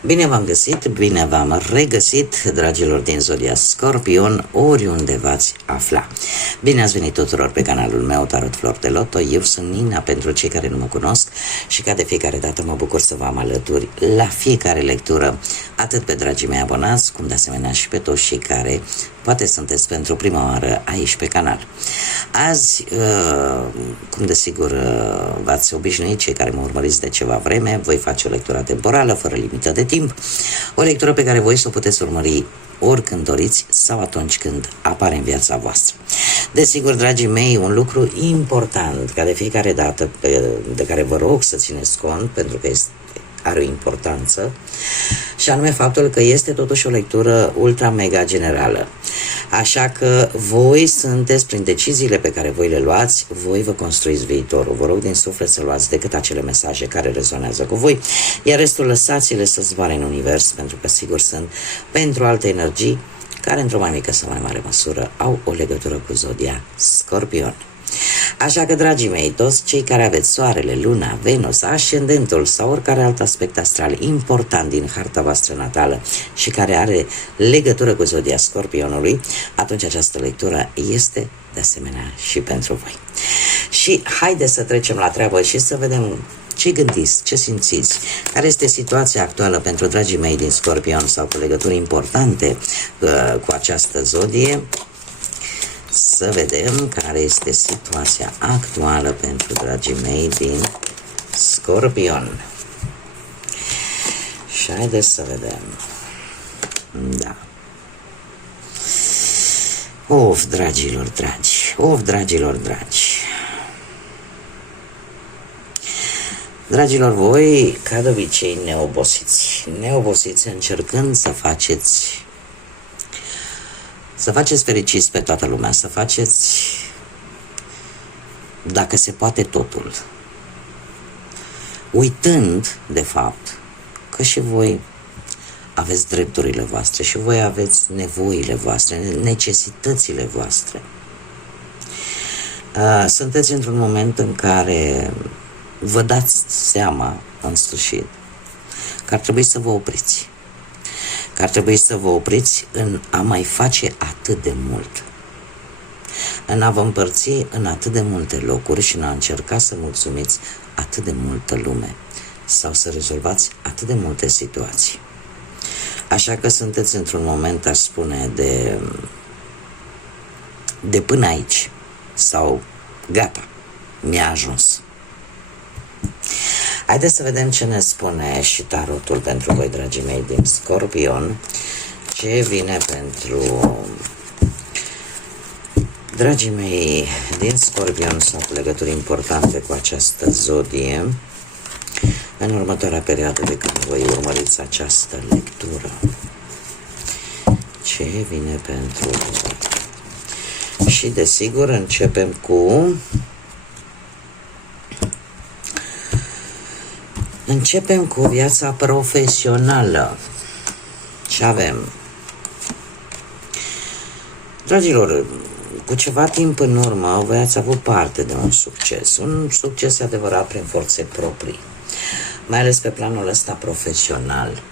Bine v-am găsit, bine v-am regăsit, dragilor din Zodia Scorpion, oriunde v-ați afla. Bine ați venit tuturor pe canalul meu Tarot Flor de Loto. Eu sunt Nina, pentru cei care nu mă cunosc, și ca de fiecare dată mă bucur să vă am alături la fiecare lectură, atât pe dragii mei abonați, cum de asemenea și pe toți cei care poate sunteți pentru prima oară aici pe canal. Azi, cum desigur v-ați obișnuit, cei care mă urmăriți de ceva vreme, voi face o lectură temporală, fără limită de timp, o lectură pe care voi să o puteți urmări oricând doriți sau atunci când apare în viața voastră. Desigur, dragii mei, un lucru important, ca de fiecare dată, de care vă rog să țineți cont, pentru că are o importanță, și anume faptul că este totuși o lectură ultra mega generală. Așa că voi sunteți, prin deciziile pe care voi le luați, voi vă construiți viitorul. Vă rog din suflet să luați decât acele mesaje care rezonează cu voi, iar restul lăsați-le să zboare în univers, pentru că sigur sunt pentru alte energii care într-o mai mică sau mai mare măsură au o legătură cu Zodia Scorpion. Așa că, dragii mei, toți cei care aveți Soarele, Luna, Venus, Ascendentul sau oricare alt aspect astral important din harta voastră natală și care are legătură cu Zodia Scorpionului, atunci această lectură este de asemenea și pentru voi. Și haideți să trecem la treabă și să vedem ce gândiți, ce simțiți, care este situația actuală pentru dragii mei din Scorpion sau cu legături importante cu această zodie. Să vedem care este situația actuală pentru dragii mei din Scorpion. Și haideți să vedem. Da. Of, dragilor dragi, of, dragilor dragi. Dragilor, voi, ca de obicei, neobosiți încercând să faceți fericiți pe toată lumea, să faceți, dacă se poate, totul. Uitând, de fapt, că și voi aveți drepturile voastre, și voi aveți nevoile voastre, necesitățile voastre. Sunteți într-un moment în care vă dați seama, în sfârșit, că ar trebui să vă opriți. Că ar trebui să vă opriți în a mai face atât de mult, în a vă împărți în atât de multe locuri și în a încerca să mulțumiți atât de multă lume sau să rezolvați atât de multe situații. Așa că sunteți într-un moment, aș spune, de până aici, sau gata, mi-a ajuns. Haideți să vedem ce ne spune și tarotul pentru voi, dragii mei din Scorpion. Ce vine pentru dragii mei din Scorpion sau cu legături importante cu această zodie în următoarea perioadă de când voi urmăriți această lectură. Ce vine pentru voi? Și desigur începem cu viața profesională. Și avem, dragilor, cu ceva timp în urmă voi ați avut parte de un succes adevărat prin forțe proprii, mai ales pe planul ăsta profesional.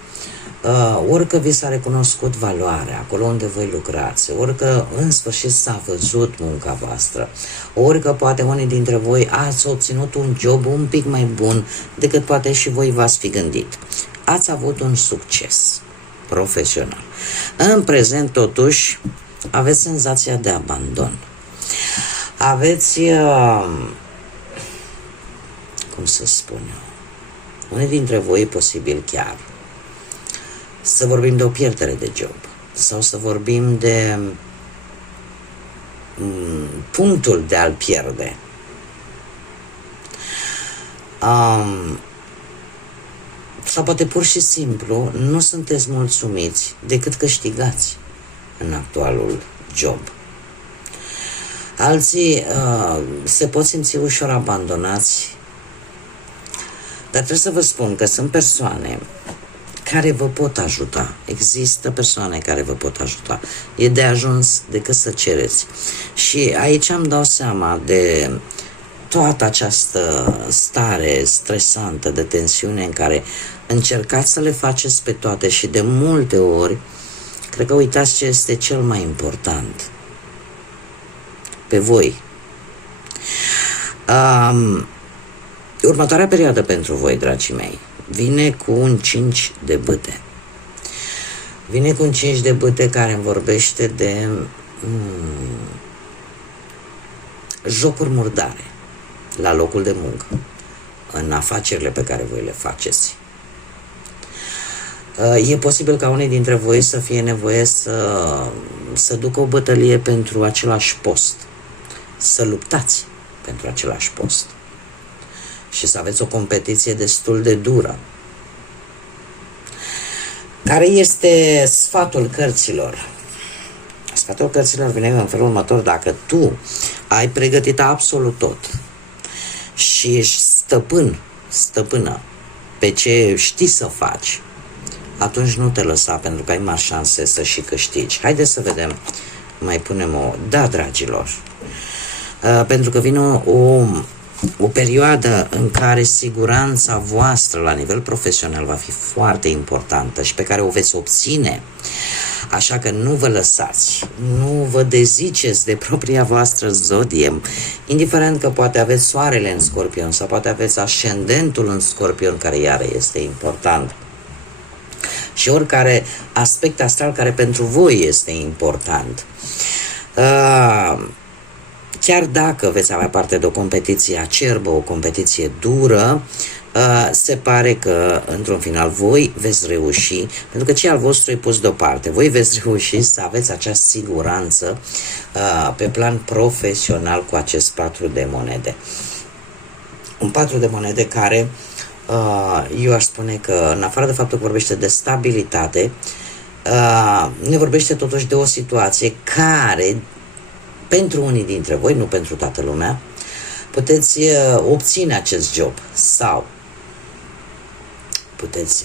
Orică vi s-a recunoscut valoarea acolo unde voi lucrați, orică în sfârșit s-a văzut munca voastră, orică poate unii dintre voi ați obținut un job un pic mai bun decât poate și voi v-ați fi gândit. Ați avut un succes profesional. În prezent, totuși, aveți senzația de abandon. Aveți, cum să spun eu, unii dintre voi posibil chiar să vorbim de o pierdere de job sau să vorbim de punctul de a-l pierde. Sau poate pur și simplu nu sunteți mulțumiți de cât câștigați în actualul job. Alții se pot simți ușor abandonați, dar trebuie să vă spun că sunt persoane care vă pot ajuta. Există persoane care vă pot ajuta. E de ajuns decât să cereți. Și aici îmi dau seama de toată această stare stresantă de tensiune în care Încercați să le faceți pe toate și de multe ori, cred că uitați ce este cel mai important. Pe voi. Următoarea perioadă pentru voi, dragii mei, vine cu un 5 de bâte. Vine cu un 5 de bâte care îmi vorbește de jocuri murdare la locul de muncă, în afacerile pe care voi le faceți. E posibil ca unii dintre voi să fie nevoie să ducă o bătălie pentru același post, să luptați pentru același post și să aveți o competiție destul de dură. Care este sfatul cărților? Sfatul cărților vine în felul următor: dacă tu ai pregătit absolut tot și ești stăpână pe ce știi să faci, atunci nu te lăsa, pentru că ai mari șanse să și câștigi. Haideți să vedem, mai punem o... Da, dragilor, pentru că vine o perioadă în care siguranța voastră la nivel profesional va fi foarte importantă și pe care o veți obține. Așa că nu vă lăsați, nu vă deziceți de propria voastră zodie, indiferent că poate aveți soarele în Scorpion sau poate aveți ascendentul în Scorpion, care iară este important, și oricare aspect astral care pentru voi este important. Chiar dacă veți avea parte de o competiție acerbă, o competiție dură, se pare că într-un final voi veți reuși, pentru că ce al vostru e pus deoparte. Voi veți reuși să aveți această siguranță pe plan profesional cu acest 4 de monede. Un 4 de monede care eu aș spune că, în afară de faptul că vorbește de stabilitate, ne vorbește totuși de o situație care, pentru unii dintre voi, nu pentru toată lumea, puteți obține acest job sau puteți,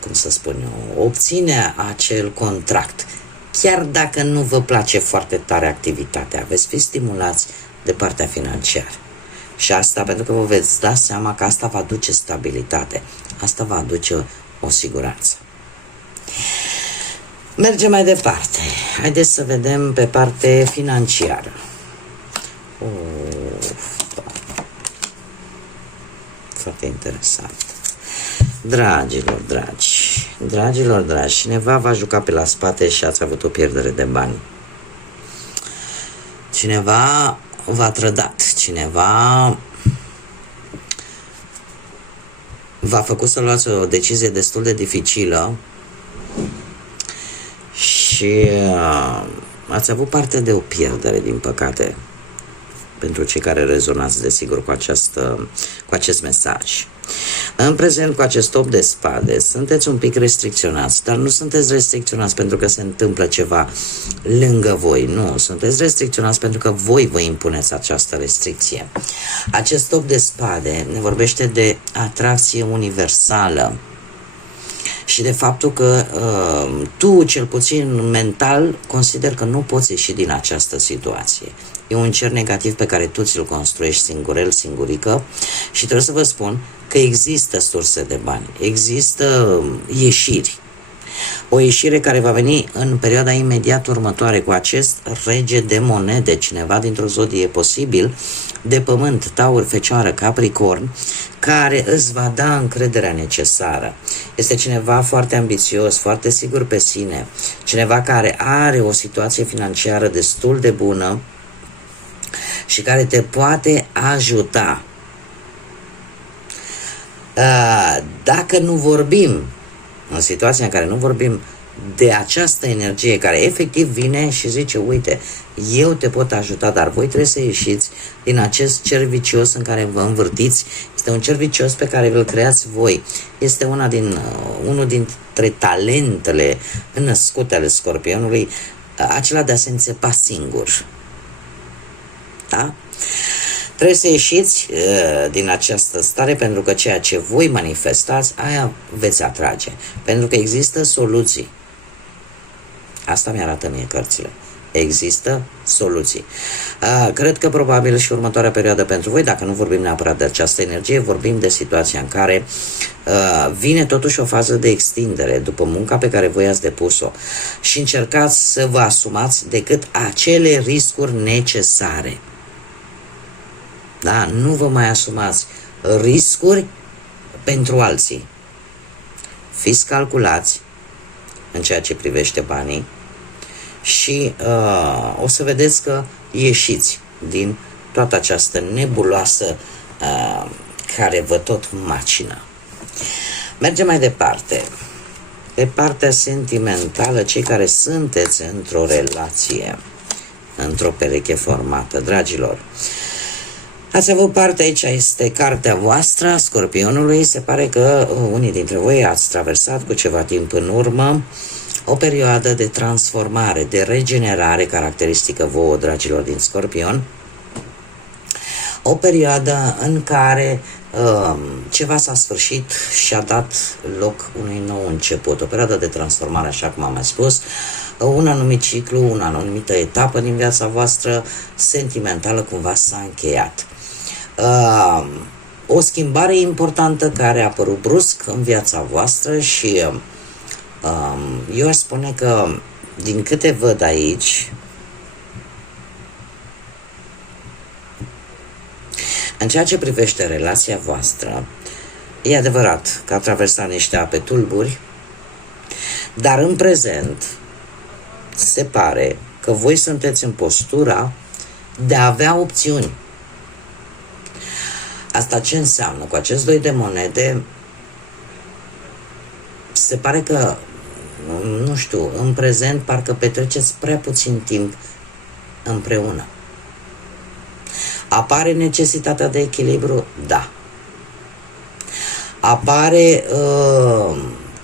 cum să spun eu, obține acel contract. Chiar dacă nu vă place foarte tare activitatea, veți fi stimulați de partea financiară. Și asta pentru că vă veți da seama că asta va aduce stabilitate, asta va aduce o siguranță. Mergem mai departe. Haideți să vedem pe parte financiară. Foarte interesant. Dragilor dragi, cineva v-a jucat pe la spate și ați avut o pierdere de bani. Cineva v-a trădat, cineva v-a făcut să luați o decizie destul de dificilă și ați avut parte de o pierdere, din păcate, pentru cei care rezonați desigur cu acest mesaj. În prezent, cu acest 8 de spade, sunteți un pic restricționați, dar nu sunteți restricționați pentru că se întâmplă ceva lângă voi, nu, sunteți restricționați pentru că voi vă impuneți această restricție. Acest 8 de spade ne vorbește de atracție universală și de faptul că tu, cel puțin mental, consider că nu poți ieși din această situație. E un cer negativ pe care tu ți-l construiești singurel, singurică, și trebuie să vă spun că există surse de bani, există ieșiri. O ieșire care va veni în perioada imediat următoare cu acest rege de monede, cineva dintr-o zodie posibil de pământ, Taur, Fecioară, Capricorn, care îți va da încrederea necesară. Este cineva foarte ambițios, foarte sigur pe sine, cineva care are o situație financiară destul de bună și care te poate ajuta. Dacă nu vorbim, în situația în care nu vorbim de această energie care efectiv vine și zice: uite, eu te pot ajuta, dar voi trebuie să ieșiți din acest cer vicios în care vă învârtiți. Este un cer vicios pe care îl creați voi. Este unul dintre talentele născute ale Scorpionului, acela de a se înțepa singur. Da? Trebuie să ieșiți din această stare, pentru că ceea ce voi manifestați, aia veți atrage. Pentru că există soluții. Asta mi-arată mie cărțile. există soluții. Cred că probabil și următoarea perioadă pentru voi, dacă nu vorbim neapărat de această energie, vorbim de situația în care vine totuși o fază de extindere după munca pe care voi ați depus-o și încercați să vă asumați decât acele riscuri necesare. Da? Nu vă mai asumați riscuri pentru alții. Fiți calculați în ceea ce privește banii și o să vedeți că ieșiți din toată această nebuloasă care vă tot macină. Mergem mai departe. Pe partea sentimentală, cei care sunteți într-o relație, într-o pereche formată, dragilor, ați avut parte, aici este cartea voastră a Scorpionului. Se pare că unii dintre voi ați traversat cu ceva timp în urmă o perioadă de transformare, de regenerare caracteristică vouă, dragilor din Scorpion. O perioadă în care ceva s-a sfârșit și a dat loc unui nou început. O perioadă de transformare, așa cum am mai spus, un anumit ciclu, o anumită etapă din viața voastră sentimentală cumva s-a încheiat. O schimbare importantă care a apărut brusc în viața voastră și eu aș spune că, din câte văd aici, în ceea ce privește relația voastră, e adevărat că a traversat niște ape tulburi, dar în prezent se pare că voi sunteți în postura de a avea opțiuni. Asta ce înseamnă? Cu acest 2 de monede se pare că, nu știu, în prezent parcă petreceți prea puțin timp împreună. Apare necesitatea de echilibru? Da. Apare,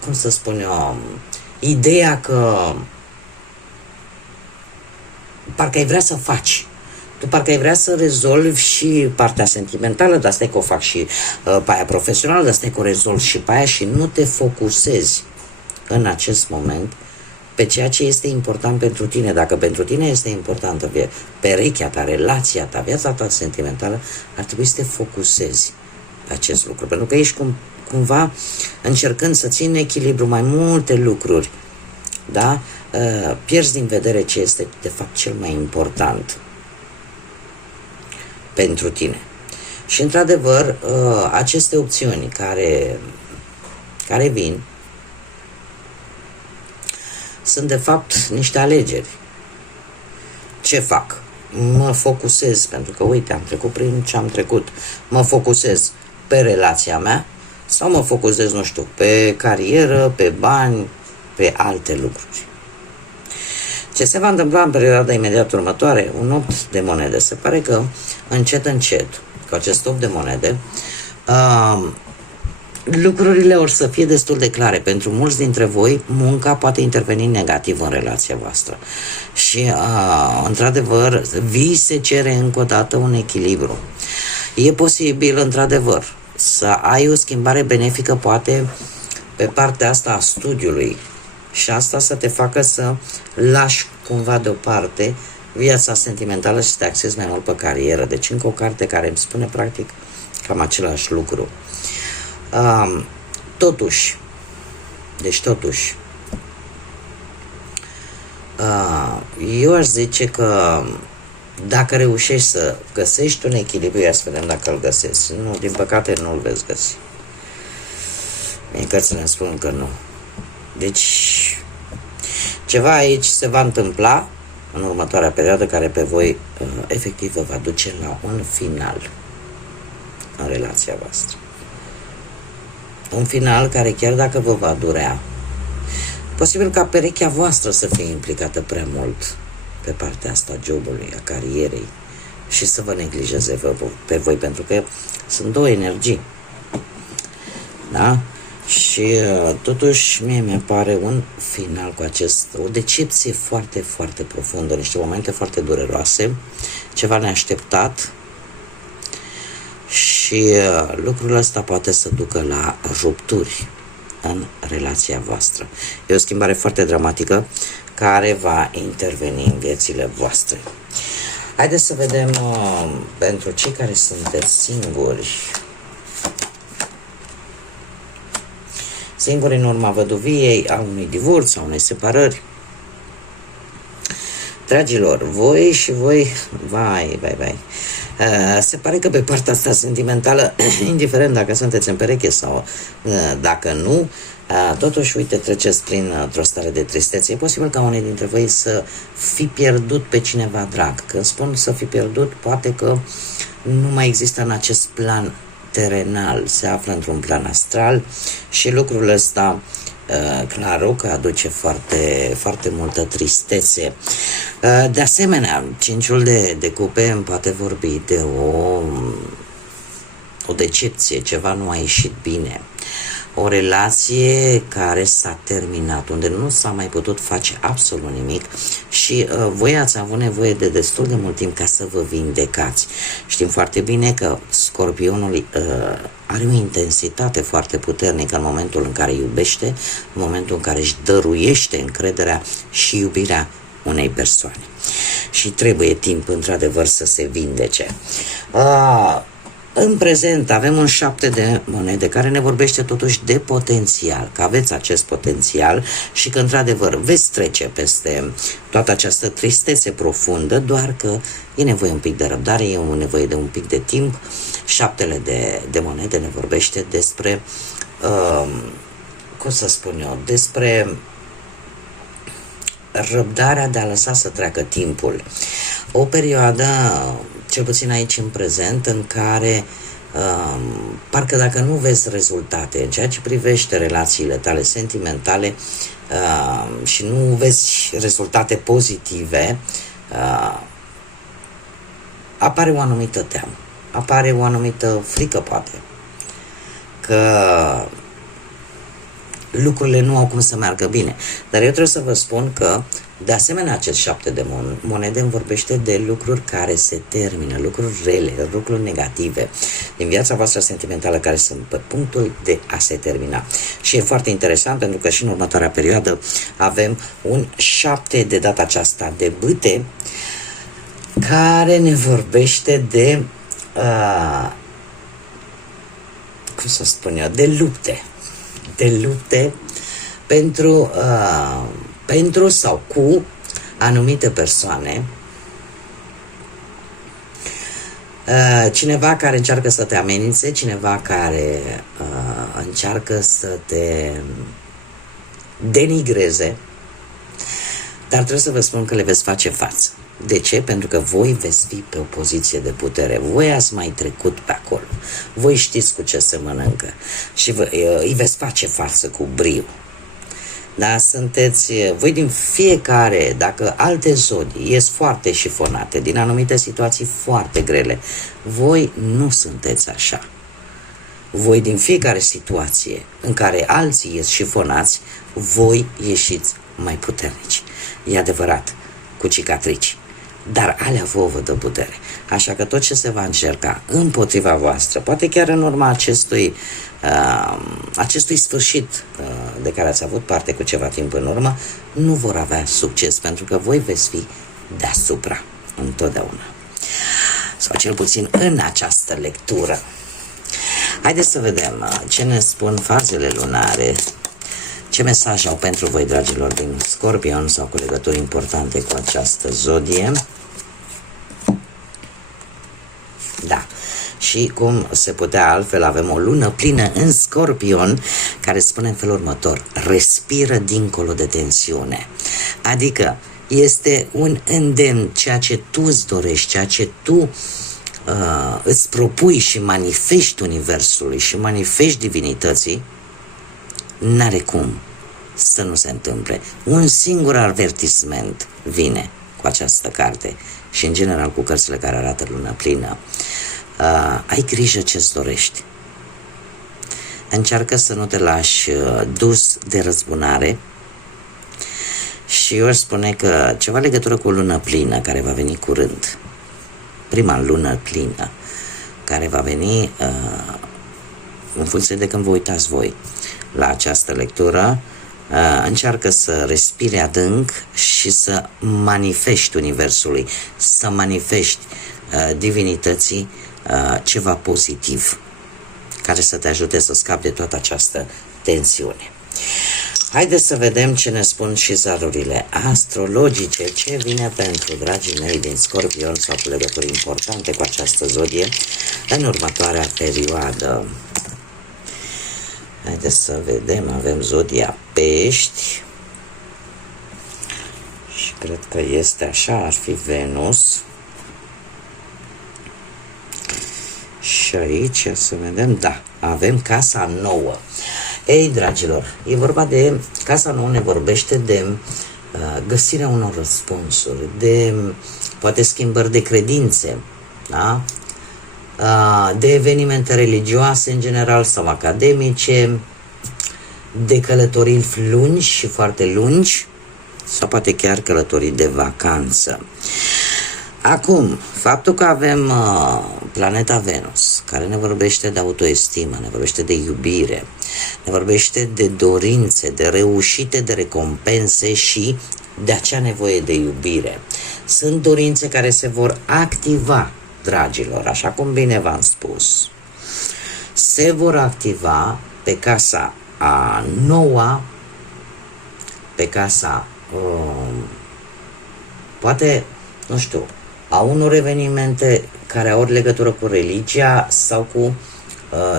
cum să spun eu, ideea că parcă ai vrea să faci. Tu parcă ai vrea să rezolvi și partea sentimentală, dar stai că o fac și pe aia profesională, dar stai că o rezolvi și pe aia și nu te focusezi în acest moment pe ceea ce este important pentru tine. Dacă pentru tine este importantă perechea ta, relația ta, viața ta sentimentală, ar trebui să te focusezi pe acest lucru. Pentru că ești cumva încercând să ții în echilibru mai multe lucruri, da? Pierzi din vedere ce este de fapt cel mai important pentru tine. Și într-adevăr, aceste opțiuni care vin sunt de fapt niște alegeri. Ce fac? Mă focusez, pentru că uite, am trecut prin ce am trecut. Mă focusez pe relația mea sau mă focusez, nu știu, pe carieră, pe bani, pe alte lucruri. Ce se va întâmpla în perioada imediat următoare? Un 8 de monede. Se pare că încet, încet, cu acest 8 de monede, lucrurile or să fie destul de clare. Pentru mulți dintre voi, munca poate interveni negativ în relația voastră. Și, într-adevăr, vi se cere încă o dată un echilibru. E posibil, într-adevăr, să ai o schimbare benefică, poate, pe partea asta a studiului. Și asta să te facă să lași cumva deoparte viața sentimentală și să te axezi mai mult pe carieră. Deci încă o carte care îmi spune practic cam același lucru. Totuși, eu aș zice că dacă reușești să găsești un echilibru, ia să vedem dacă îl găsești. Nu, din păcate nu îl veți găsi. Mie cărțile îmi spun că nu. Deci, ceva aici se va întâmpla în următoarea perioadă care pe voi efectiv vă va duce la un final în relația voastră. Un final care, chiar dacă vă va durea, posibil ca perechea voastră să fie implicată prea mult pe partea asta a jobului, a carierei, și să vă neglijeze pe voi, pentru că sunt două energii. Da? Și totuși mie mi-apare un final cu o decepție foarte, foarte profundă, niște momente foarte dureroase, ceva neașteptat și lucrul ăsta poate să ducă la rupturi în relația voastră. E o schimbare foarte dramatică care va interveni în viețile voastre. Haideți să vedem pentru cei care sunteți singuri. Singuri în urma văduviei, a unui divorț, a unei separări. Dragilor, voi, vai, se pare că pe partea asta sentimentală, indiferent dacă sunteți în pereche sau dacă nu, totuși, uite, treceți printr-o stare de tristețe. E posibil ca unii dintre voi să fi pierdut pe cineva drag. Când spun să fi pierdut, poate că nu mai există în acest plan terenal, se află într-un plan astral și lucrul ăsta clar că aduce foarte, foarte multă tristețe. De asemenea, cinciul de cupe îmi poate vorbi de o decepție, ceva nu a ieșit bine. O relație care s-a terminat, unde nu s-a mai putut face absolut nimic și voi ați avut nevoie de destul de mult timp ca să vă vindecați. Știm foarte bine că Scorpionul are o intensitate foarte puternică în momentul în care iubește, în momentul în care își dăruiește încrederea și iubirea unei persoane. Și trebuie timp, într-adevăr, să se vindece. În prezent avem un 7 de monede care ne vorbește totuși de potențial, că aveți acest potențial și că într-adevăr veți trece peste toată această tristețe profundă, doar că e nevoie un pic de răbdare, e nevoie de un pic de timp. 7 de monede ne vorbește despre, cum să spun eu, despre răbdarea de a lăsa să treacă timpul. O perioadă, cel puțin aici în prezent, în care parcă dacă nu vezi rezultate în ceea ce privește relațiile tale sentimentale și nu vezi rezultate pozitive, apare o anumită teamă, apare o anumită frică poate că lucrurile nu au cum să meargă bine. Dar eu trebuie să vă spun că, de asemenea, acest 7 de monede îmi vorbește de lucruri care se termină, lucruri rele, lucruri negative din viața voastră sentimentală care sunt pe punctul de a se termina. Și e foarte interesant pentru că și în următoarea perioadă avem un 7 de data aceasta de bâte care ne vorbește de cum să spun eu, de lupte pentru sau cu anumite persoane, cineva care încearcă să te amenințe, cineva care încearcă să te denigreze, dar trebuie să vă spun că le veți face față. De ce? Pentru că voi veți fi pe o poziție de putere. Voi ați mai trecut pe acolo. Voi știți cu ce se mănâncă și îi veți face față cu brio. Da, sunteți voi din fiecare, dacă alte zodii ies foarte șifonate, din anumite situații foarte grele, voi nu sunteți așa. Voi din fiecare situație în care alții ies șifonați, voi ieșiți mai puternici. E adevărat, cu cicatrici, dar alea vouă vă dă putere. Așa că tot ce se va încerca împotriva voastră, poate chiar în urma acestui sfârșit de care ați avut parte cu ceva timp în urmă, nu vor avea succes, pentru că voi veți fi deasupra întotdeauna. Sau cel puțin în această lectură. Haideți să vedem ce ne spun fazele lunare, ce mesaj au pentru voi, dragilor, din Scorpion sau cu legături importante cu această zodie. Da. Și cum se putea altfel, avem o lună plină în Scorpion care spune în felul următor: respiră dincolo de tensiune. Adică este un îndemn, ceea ce tu îți dorești, ceea ce tu îți propui și manifesti universului și manifesti divinității, n-are cum să nu se întâmple. Un singur avertisment vine cu această carte și în general cu cărțile care arată lună plină. Ai grijă ce-ți dorești. Încearcă să nu te lași dus de răzbunare și eu aș spune că ceva legătură cu o lună plină care va veni curând, prima lună plină care va veni în funcție de când vă uitați voi, la această lectură, încearcă să respiri adânc și să manifesti Universului, să manifesti divinității ceva pozitiv care să te ajute să scapi de toată această tensiune. Haideți să vedem ce ne spun și zarurile astrologice, ce vine pentru dragii mei din Scorpion sau cu legături importante cu această zodie în următoarea perioadă. Haideți să vedem, avem zodia Pești și cred că este așa, ar fi Venus. Și aici, să vedem, da, avem casa nouă. Ei, dragilor, e vorba de, casa nouă ne vorbește de găsirea unor răspunsuri, de poate schimbări de credințe, da? De evenimente religioase în general sau academice, de călătorii lungi și foarte lungi, sau poate chiar călătorii de vacanță. Acum, faptul că avem planeta Venus, care ne vorbește de autoestimă, ne vorbește de iubire, ne vorbește de dorințe, de reușite, de recompense și de acea nevoie de iubire. Sunt dorințe care se vor activa, dragilor, așa cum bine v-am spus. Se vor activa pe casa a noua, pe casa, poate, nu știu, a unor evenimente care au legătură cu religia sau cu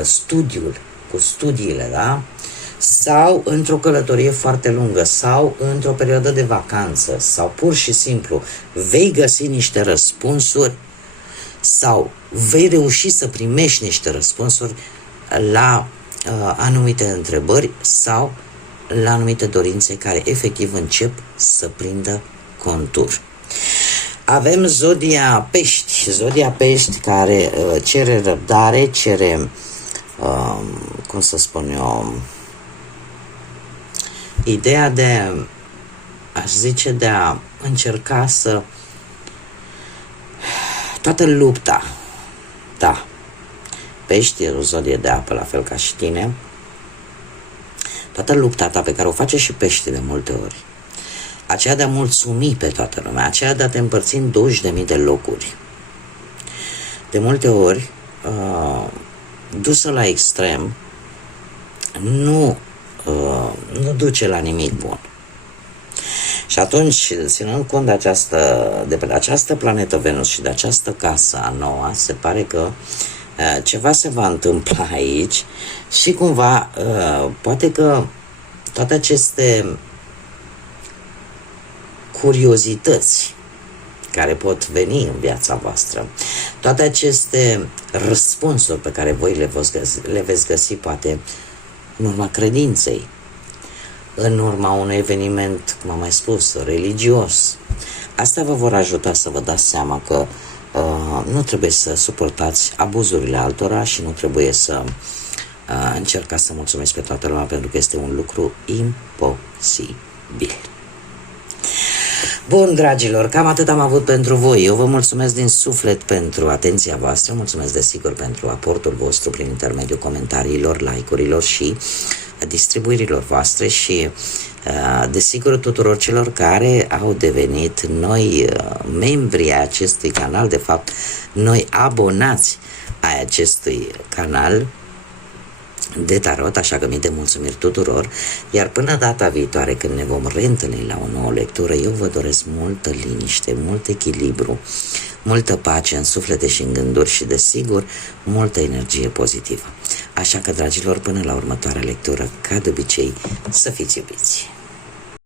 studiul, cu studiile, da? Sau într-o călătorie foarte lungă, sau într-o perioadă de vacanță, sau pur și simplu vei găsi niște răspunsuri sau vei reuși să primești niște răspunsuri la anumite întrebări sau la anumite dorințe care efectiv încep să prindă contur. Avem zodia Pești care cere răbdare, cere, cum să spun eu, ideea de, aș zice, de a încerca să, toată lupta, da, Pești e o zodie de apă, la fel ca și tine, toată lupta ta pe care o face și Pești de multe ori, aceea de a mulțumi pe toată lumea, aceea de a te împărți în 20.000 de locuri. De multe ori, dusă la extrem, nu duce la nimic bun. Și atunci, ținând cont de această planetă Venus și de această casă a noua, se pare că ceva se va întâmpla aici și cumva, poate că toate aceste curiozități care pot veni în viața voastră, toate aceste răspunsuri pe care voi le veți găsi poate în urma credinței, în urma unui eveniment, cum am mai spus, religios. Asta vă vor ajuta să vă dați seama că nu trebuie să suportați abuzurile altora și nu trebuie să încercați să mulțumiți pe toată lumea, pentru că este un lucru imposibil. Bun, dragilor, cam atât am avut pentru voi. Eu vă mulțumesc din suflet pentru atenția voastră, mulțumesc desigur pentru aportul vostru prin intermediul comentariilor, like-urilor și distribuirilor voastre și desigur tuturor celor care au devenit noi membri ai acestui canal, de fapt noi abonați ai acestui canal de tarot, așa că mii de mulțumiri tuturor, iar până data viitoare când ne vom reîntâlni la o nouă lectură, eu vă doresc multă liniște, mult echilibru, multă pace în suflete și în gânduri și, desigur, multă energie pozitivă. Așa că, dragilor, până la următoarea lectură, ca de obicei, să fiți iubiți!